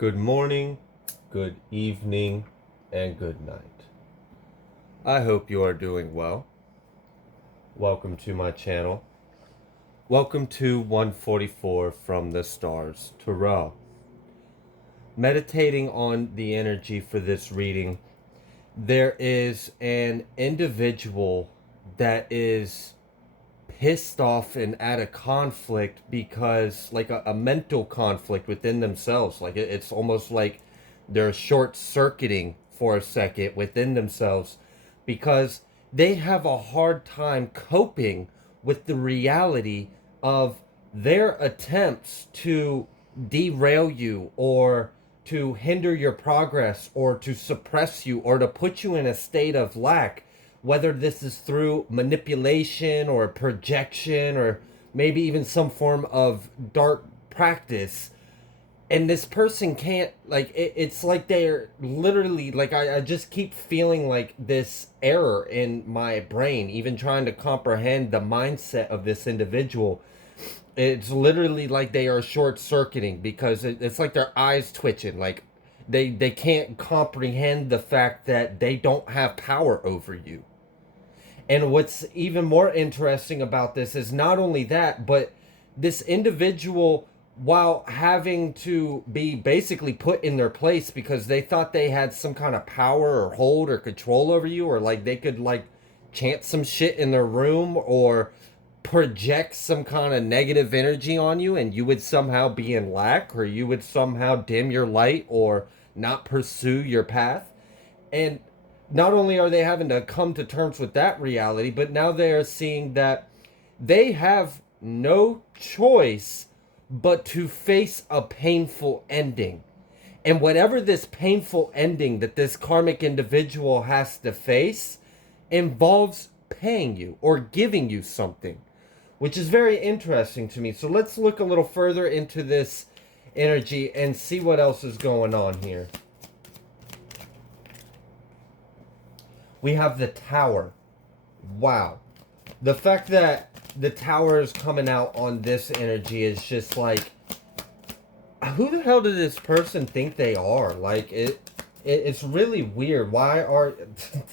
Good morning, good evening, and good night. I hope you are doing well. Welcome to my channel. Welcome to 144 from the stars Tarot. Meditating on the energy for this reading, there is an individual that is pissed off and at a conflict because like a mental conflict within themselves. Like it's almost like they're short circuiting for a second within themselves because they have a hard time coping with the reality of their attempts to derail you or to hinder your progress or to suppress you or to put you in a state of lack, whether this is through manipulation or projection or maybe even some form of dark practice. And this person can't, like, it's like they're literally, like, I just keep feeling like this error in my brain, even trying to comprehend the mindset of this individual. It's literally like they are short circuiting because it's like their eyes twitching, like they can't comprehend the fact that they don't have power over you. And what's even more interesting about this is not only that, but this individual, while having to be basically put in their place because they thought they had some kind of power or hold or control over you, or like they could like chant some shit in their room or project some kind of negative energy on you and you would somehow be in lack or you would somehow dim your light or not pursue your path. And not only are they having to come to terms with that reality, but now they are seeing that they have no choice but to face a painful ending. And whatever this painful ending that this karmic individual has to face involves paying you or giving you something, which is very interesting to me. So let's look a little further into this energy and see what else is going on here. We have the Tower. Wow. The fact that the Tower is coming out on this energy is just like, who the hell did this person think they are? Like, it's really weird. Why are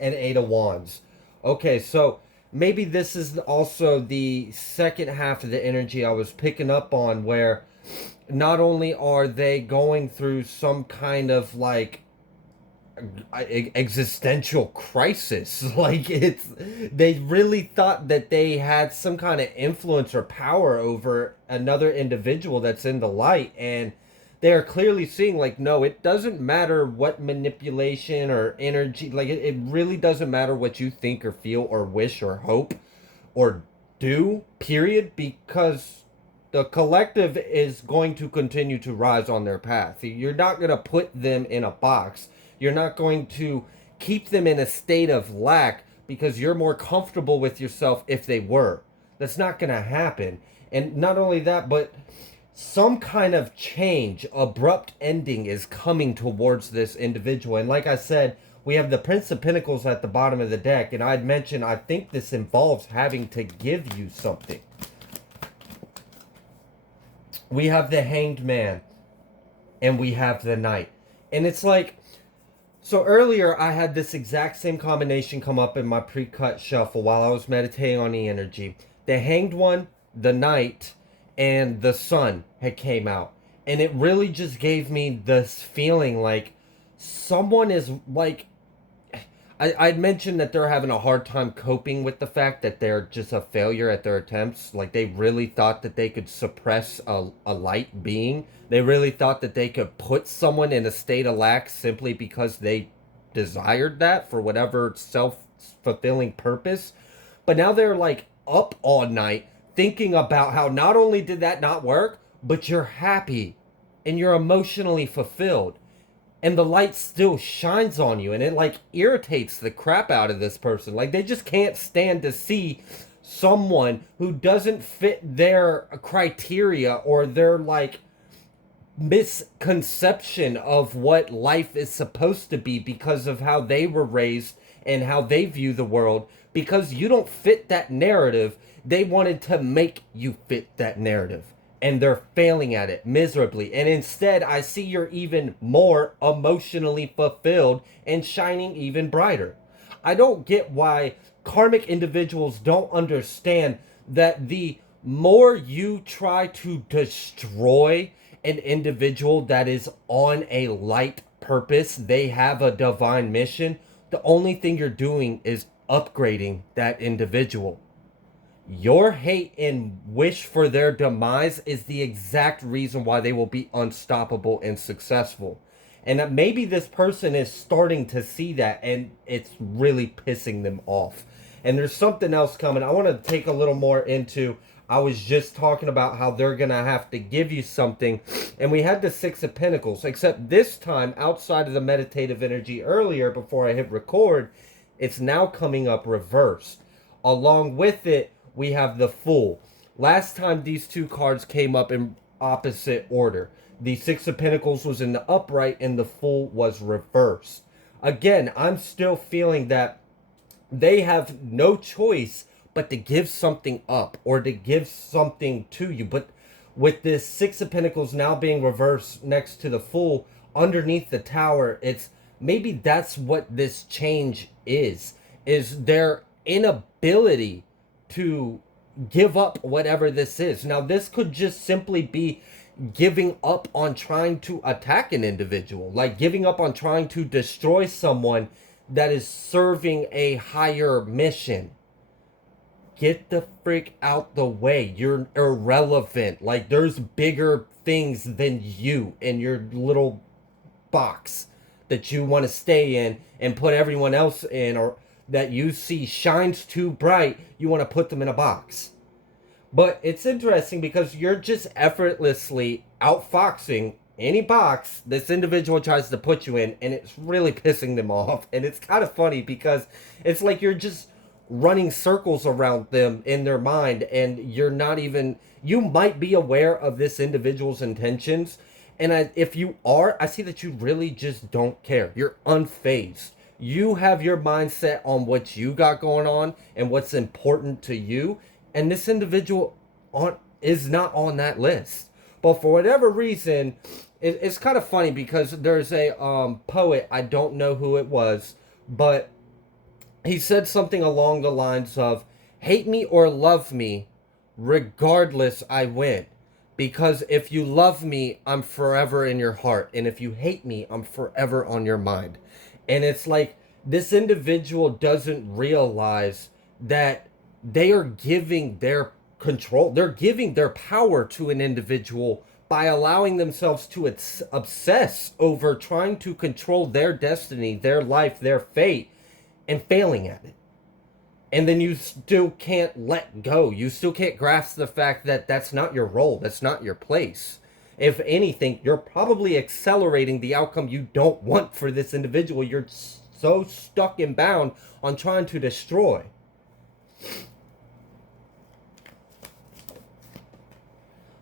an Eight of Wands? Okay, so maybe this is also the second half of the energy I was picking up on, where not only are they going through some kind of like existential crisis, like it's, they really thought that they had some kind of influence or power over another individual that's in the light, and they are clearly seeing like, no, it doesn't matter what manipulation or energy, like it really doesn't matter what you think or feel or wish or hope or do, period, because the collective is going to continue to rise on their path. You're not going to put them in a box. You're not going to keep them in a state of lack because you're more comfortable with yourself if they were. That's not going to happen. And not only that, but some kind of change, abrupt ending is coming towards this individual. And like I said, we have the Prince of Pentacles at the bottom of the deck. And I'd mentioned, I think this involves having to give you something. We have the Hanged Man. And we have the Knight. And it's like, so earlier I had this exact same combination come up in my pre-cut shuffle while I was meditating on the energy. The Hanged One, the Knight, and the Sun had came out. And it really just gave me this feeling like someone is like, I'd mentioned that they're having a hard time coping with the fact that they're just a failure at their attempts. Like they really thought that they could suppress a light being. They really thought that they could put someone in a state of lack simply because they desired that for whatever self-fulfilling purpose. But now they're like up all night thinking about how not only did that not work, but you're happy and you're emotionally fulfilled. And the light still shines on you, and it like irritates the crap out of this person. Like they just can't stand to see someone who doesn't fit their criteria or their like misconception of what life is supposed to be because of how they were raised and how they view the world. Because you don't fit that narrative, they wanted to make you fit that narrative. and they're failing at it miserably. And instead, I see you're even more emotionally fulfilled and shining even brighter. I don't get why karmic individuals don't understand that the more you try to destroy an individual that is on a light purpose, they have a divine mission, the only thing you're doing is upgrading that individual. Your hate and wish for their demise is the exact reason why they will be unstoppable and successful. And that maybe this person is starting to see that and it's really pissing them off. And there's something else coming. I want to take a little more into. I was just talking about how they're going to have to give you something. And we had the Six of Pentacles, except this time, outside of the meditative energy earlier before I hit record, it's now coming up reversed. Along with it, we have the Fool. Last time these two cards came up in opposite order. The Six of Pentacles was in the upright and the Fool was reversed. Again, I'm still feeling that they have no choice but to give something up or to give something to you. But with this Six of Pentacles now being reversed next to the Fool underneath the Tower, it's maybe that's what this change is their inability to give up whatever this is. Now, this could just simply be giving up on trying to attack an individual, like giving up on trying to destroy someone that is serving a higher mission. Get the freak out the way. You're irrelevant. Like, there's bigger things than you in your little box that you want to stay in and put everyone else in, or that you see shines too bright, you want to put them in a box. But it's interesting because you're just effortlessly outfoxing any box this individual tries to put you in, and it's really pissing them off. And it's kind of funny because it's like you're just running circles around them in their mind, and you're not even, you might be aware of this individual's intentions, and if you are, I see that you really just don't care. You're unfazed. You have your mindset on what you got going on and what's important to you. And this individual is not on that list. But for whatever reason, it's kind of funny because there's a poet, I don't know who it was, but he said something along the lines of, hate me or love me, regardless I win. Because if you love me, I'm forever in your heart. And if you hate me, I'm forever on your mind. And it's like this individual doesn't realize that they are giving their control, they're giving their power to an individual by allowing themselves to obsess over trying to control their destiny, their life, their fate, and failing at it. And then you still can't let go. You still can't grasp the fact that that's not your role, that's not your place. If anything, you're probably accelerating the outcome you don't want for this individual. You're so stuck and bound on trying to destroy.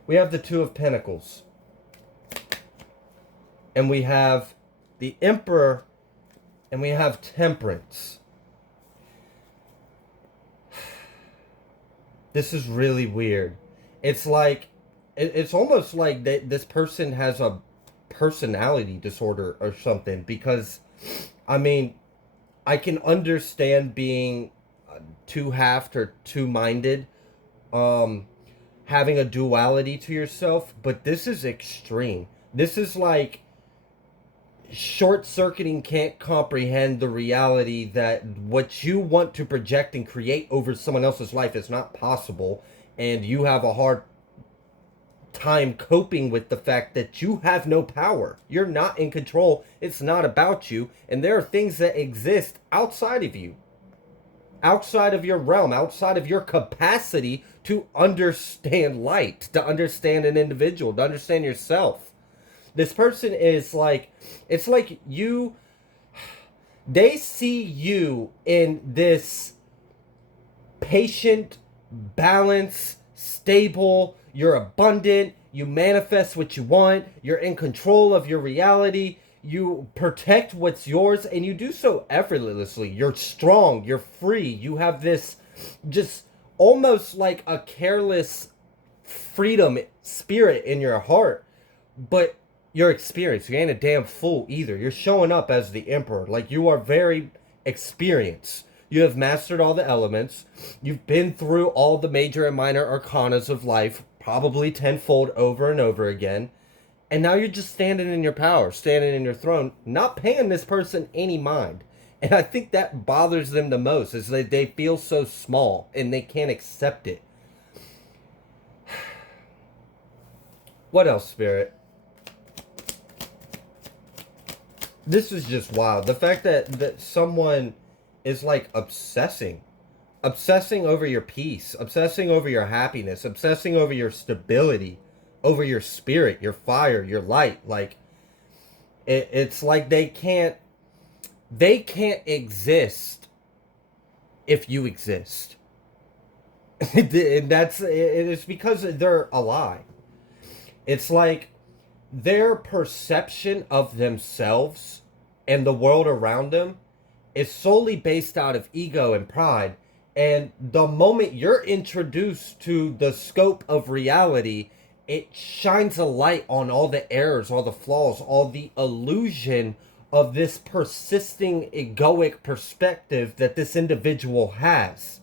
We have the Two of Pentacles. And we have the Emperor. And we have Temperance. This is really weird. It's like, it's almost like this person has a personality disorder or something, because, I mean, I can understand being two-halved or two-minded, having a duality to yourself, but this is extreme. This is like short-circuiting, can't comprehend the reality that what you want to project and create over someone else's life is not possible, and you have a hard time coping with the fact that you have no power. You're not in control. It's not about you, and there are things that exist outside of you, outside of your realm, outside of your capacity to understand light, to understand an individual, to understand yourself. This person is like, it's like you, they see you in this patient, balanced, stable, you're abundant, you manifest what you want, you're in control of your reality, you protect what's yours, and you do so effortlessly. You're strong, you're free, you have this just almost like a careless freedom spirit in your heart, but your experience. You ain't a damn fool either. You're showing up as the emperor. Like, you are very experienced. You have mastered all the elements. You've been through all the major and minor arcanas of life, probably tenfold over and over again. And now you're just standing in your power, standing in your throne, not paying this person any mind. And I think that bothers them the most, is that they feel so small and they can't accept it. What else, Spirit? This is just wild. The fact that someone is like obsessing over your peace, obsessing over your happiness, obsessing over your stability, over your spirit, your fire, your light. Like, it's like they can't exist if you exist. And it's because they're a lie. It's like their perception of themselves and the world around them is solely based out of ego and pride. And the moment you're introduced to the scope of reality, it shines a light on all the errors, all the flaws, all the illusion of this persisting egoic perspective that this individual has.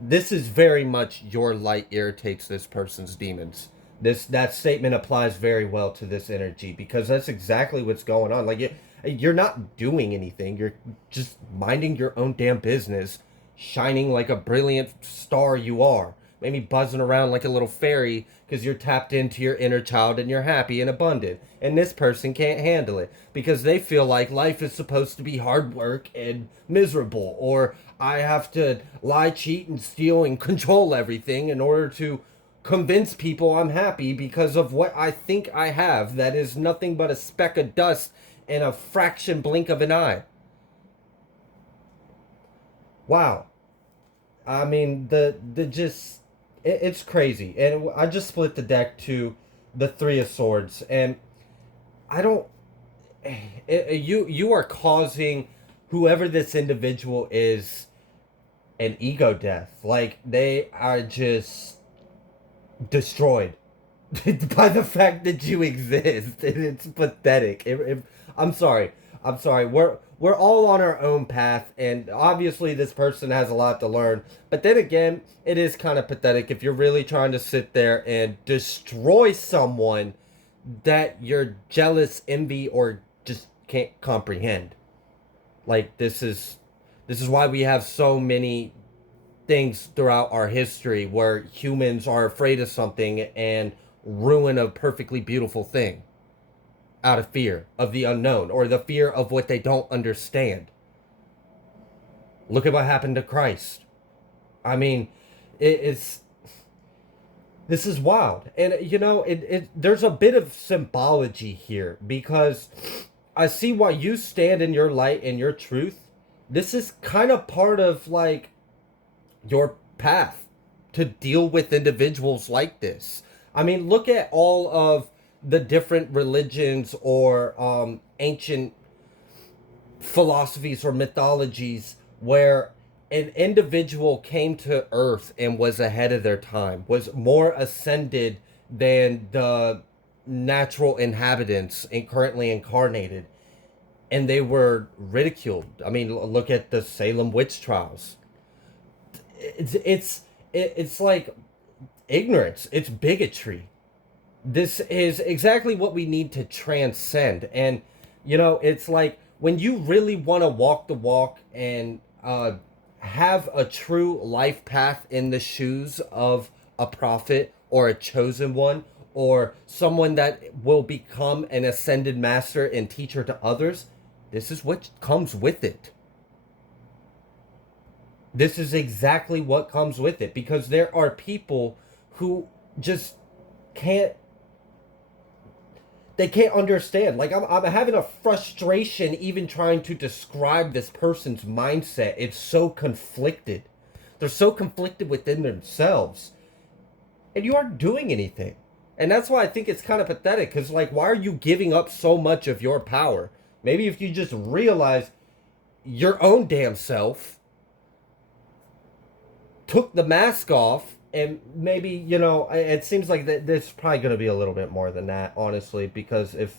This is very much your light irritates this person's demons. That statement applies very well to this energy, because that's exactly what's going on. Like, you're not doing anything. You're just minding your own damn business, shining like a brilliant star you are. Maybe buzzing around like a little fairy because you're tapped into your inner child and you're happy and abundant. And this person can't handle it because they feel like life is supposed to be hard work and miserable, or I have to lie, cheat, and steal and control everything in order to convince people I'm happy because of what I think I have that is nothing but a speck of dust and a fraction blink of an eye. Wow. I mean, it's crazy. And I just split the deck to the Three of Swords, and I don't, you are causing whoever this individual is an ego death. Like, they are just destroyed by the fact that you exist. It's pathetic. I'm sorry. We're all on our own path, and obviously this person has a lot to learn. But then again, it is kind of pathetic if you're really trying to sit there and destroy someone that you're jealous, envy, or just can't comprehend. Like, this is why we have so many things throughout our history where humans are afraid of something and ruin a perfectly beautiful thing out of fear of the unknown or the fear of what they don't understand. Look at what happened to Christ. I mean, this is wild. And there's a bit of symbology here, because I see why you stand in your light and your truth. This is kind of part of like your path to deal with individuals like this. I mean, look at all of the different religions or ancient philosophies or mythologies where an individual came to Earth and was ahead of their time, was more ascended than the natural inhabitants and currently incarnated, and they were ridiculed. I mean, look at the Salem witch trials. It's like ignorance. It's bigotry. This is exactly what we need to transcend. And it's like when you really want to walk the walk and have a true life path in the shoes of a prophet or a chosen one or someone that will become an ascended master and teacher to others, this is what comes with it. This is exactly what comes with it, because there are people who just can't understand. Like, I'm having a frustration even trying to describe this person's mindset. It's so conflicted. They're so conflicted within themselves. And you aren't doing anything. And that's why I think it's kind of pathetic, because, like, why are you giving up so much of your power? Maybe if you just realize your own damn self, took the mask off, And maybe, you know, it seems like that there's probably going to be a little bit more than that, honestly, because if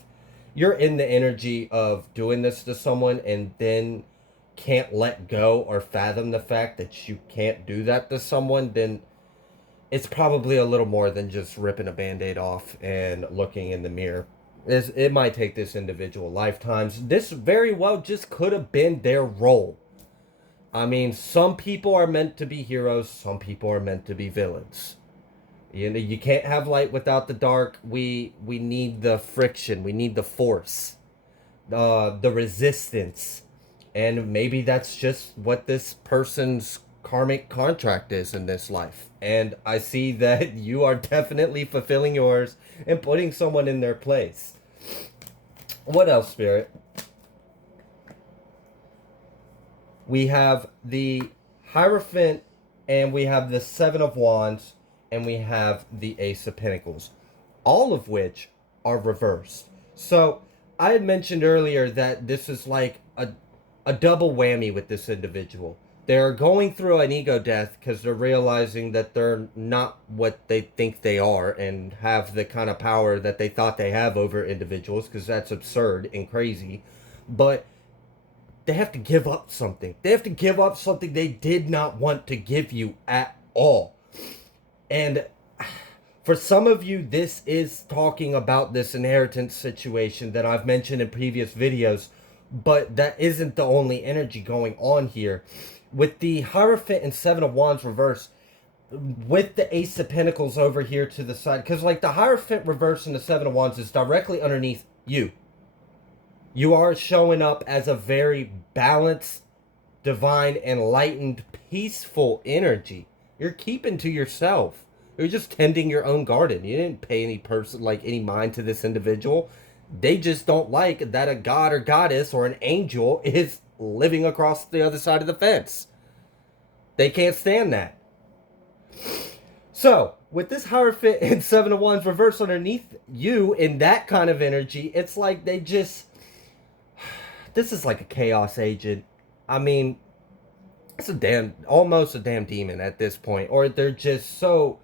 you're in the energy of doing this to someone and then can't let go or fathom the fact that you can't do that to someone, then it's probably a little more than just ripping a band-aid off and looking in the mirror. It might take this individual lifetimes. This very well just could have been their role. I mean, some people are meant to be heroes, some people are meant to be villains. You know, you can't have light without the dark. We need the friction, we need the force, the resistance. And maybe that's just what this person's karmic contract is in this life. And I see that you are definitely fulfilling yours and putting someone in their place. What else, Spirit? We have the Hierophant, and we have the Seven of Wands, and we have the Ace of Pentacles, all of which are reversed. So I had mentioned earlier that this is like a double whammy with this individual. They're going through an ego death because they're realizing that they're not what they think they are and have the kind of power that they thought they have over individuals, because that's absurd and crazy. But they have to give up something. They have to give up something they did not want to give you at all. And for some of you, this is talking about this inheritance situation that I've mentioned in previous videos, but that isn't the only energy going on here. With the Hierophant and Seven of Wands reverse, with the Ace of Pentacles over here to the side, because like the Hierophant reverse and the Seven of Wands is directly underneath you. You are showing up as a very balanced, divine, enlightened, peaceful energy. You're keeping to yourself. You're just tending your own garden. You didn't pay any person, like any mind to this individual. They just don't like that a god or goddess or an angel is living across the other side of the fence. They can't stand that. So, with this Hierophant and Seven of Wands reverse underneath you in that kind of energy, it's like they just... This is like a chaos agent. I mean, it's almost a damn demon at this point. Or they're just so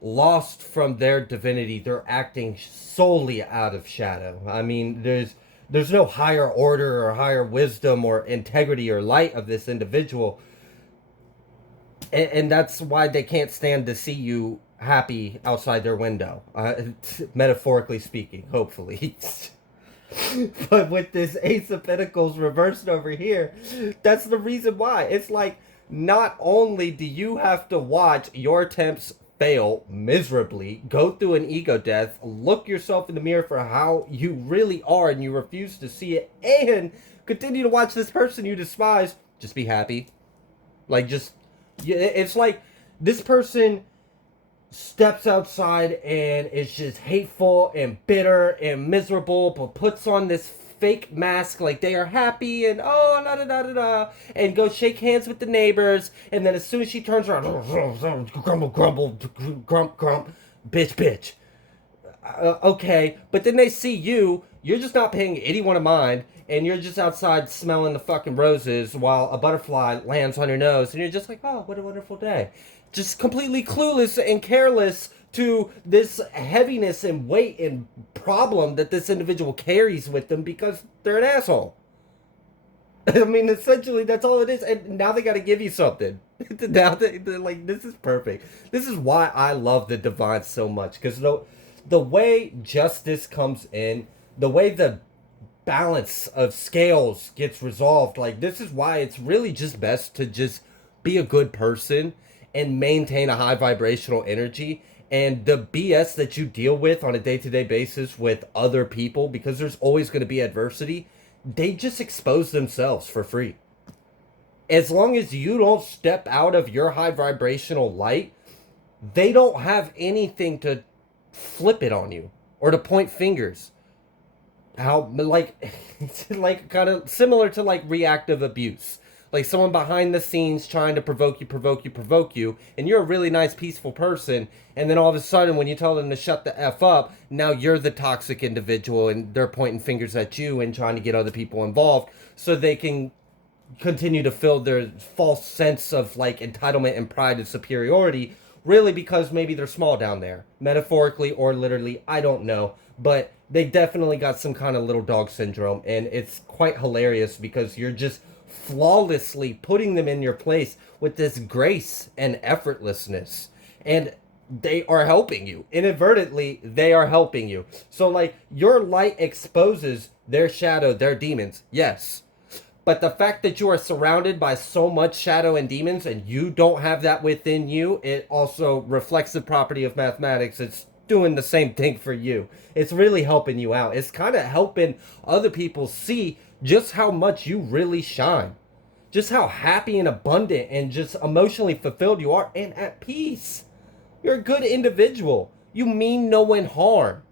lost from their divinity, they're acting solely out of shadow. I mean, there's no higher order or higher wisdom or integrity or light of this individual. And that's why they can't stand to see you happy outside their window. Metaphorically speaking, hopefully. But with this Ace of Pentacles reversed over here, that's the reason why. It's like, not only do you have to watch your attempts fail miserably, go through an ego death, look yourself in the mirror for how you really are and you refuse to see it, and continue to watch this person you despise just be happy. Like, just, it's like this person steps outside and is just hateful and bitter and miserable, but puts on this fake mask like they are happy and oh da da da da da, and go shake hands with the neighbors, and then as soon as she turns around, grumble grumble, grump grump, bitch. Okay, but then they see you're just not paying anyone a mind, and you're just outside smelling the fucking roses while a butterfly lands on your nose, and you're just like, oh, what a wonderful day. Just completely clueless and careless to this heaviness and weight and problem that this individual carries with them because they're an asshole. I mean, essentially, that's all it is. And now they got to give you something. Now they're like, this is perfect. This is why I love the divine so much. Because the way justice comes in, the way the balance of scales gets resolved, like, this is why it's really just best to just be a good person and maintain a high vibrational energy. And the BS that you deal with on a day-to-day basis with other people, because there's always going to be adversity, they just expose themselves for free. As long as you don't step out of your high vibrational light, they don't have anything to flip it on you or to point fingers. How, like, it's like kind of similar to like reactive abuse. Like someone behind the scenes trying to provoke you, and you're a really nice, peaceful person, and then all of a sudden when you tell them to shut the F up, now you're the toxic individual, and they're pointing fingers at you and trying to get other people involved so they can continue to fill their false sense of like entitlement and pride and superiority, Really, because maybe they're small down there, metaphorically or literally, I don't know. But they definitely got some kind of little dog syndrome, and it's quite hilarious because you're just flawlessly putting them in your place with this grace and effortlessness. And they are helping you. Inadvertently, they are helping you. So, like, your light exposes their shadow, their demons, yes. But the fact that you are surrounded by so much shadow and demons and you don't have that within you, it also reflects the property of mathematics. It's doing the same thing for you. It's really helping you out. It's kind of helping other people see just how much you really shine. Just how happy and abundant and just emotionally fulfilled you are and at peace. You're a good individual. You mean no one harm.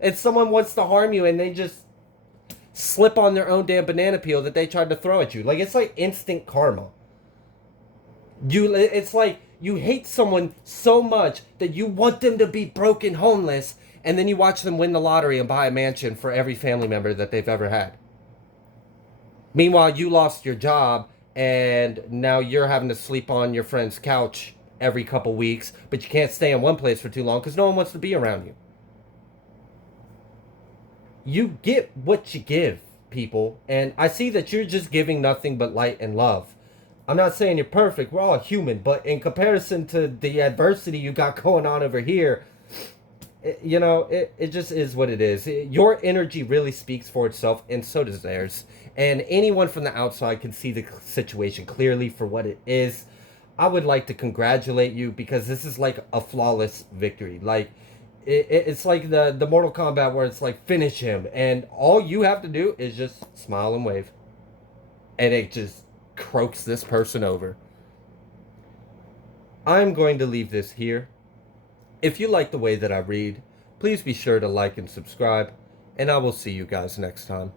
If someone wants to harm you and they just slip on their own damn banana peel that they tried to throw at you. Like, it's like instant karma. It's like you hate someone so much that you want them to be broke and homeless, and then you watch them win the lottery and buy a mansion for every family member that they've ever had. Meanwhile, you lost your job, and now you're having to sleep on your friend's couch every couple weeks, but you can't stay in one place for too long because no one wants to be around you. You get what you give, people. And I see that you're just giving nothing but light and love. I'm not saying you're perfect. We're all human. But in comparison to the adversity you got going on over here, it just is what it is. Your energy really speaks for itself, and so does theirs. And anyone from the outside can see the situation clearly for what it is. I would like to congratulate you because this is like a flawless victory. Like, it's like the Mortal Kombat where it's like finish him, and all you have to do is just smile and wave, and it just croaks this person over. I'm going to leave this here. If you like the way that I read, please be sure to like and subscribe, and I will see you guys next time.